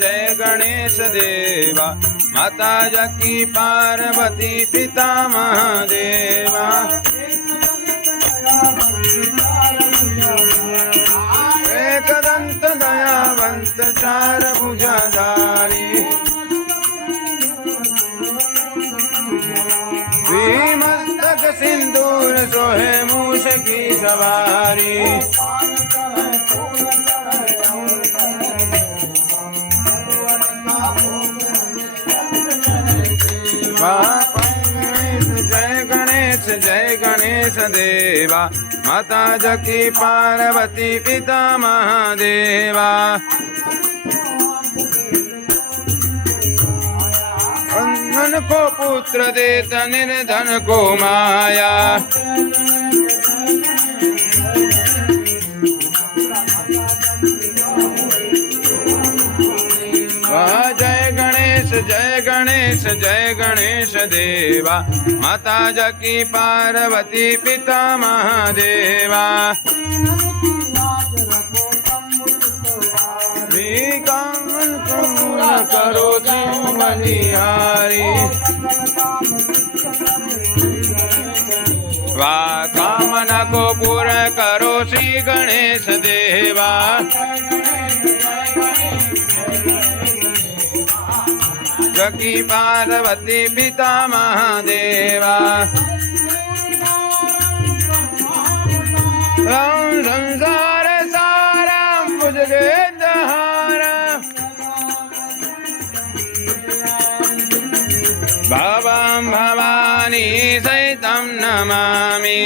जय गणेश देवा माता जकी पार्वती पिता महादेवा एकदंत दयावंत चार भुजाधारी मस्तक सिंदूर सोहे मूष की सवारी जय गणेश देवा माता जकी पार्वती पिता महादेवा धन को पुत्र देता निर्धन को माया जय गणेश देवा माता जकी पार्वती पिता महादेवा कामन पूरा करो बलिहारी वाह कामना को पूरा करो श्री गणेश देवा जकी पार्वती पिता महादेवा राम संसार सारा मुझे दहारा बाबां भवानी सहितं नमामि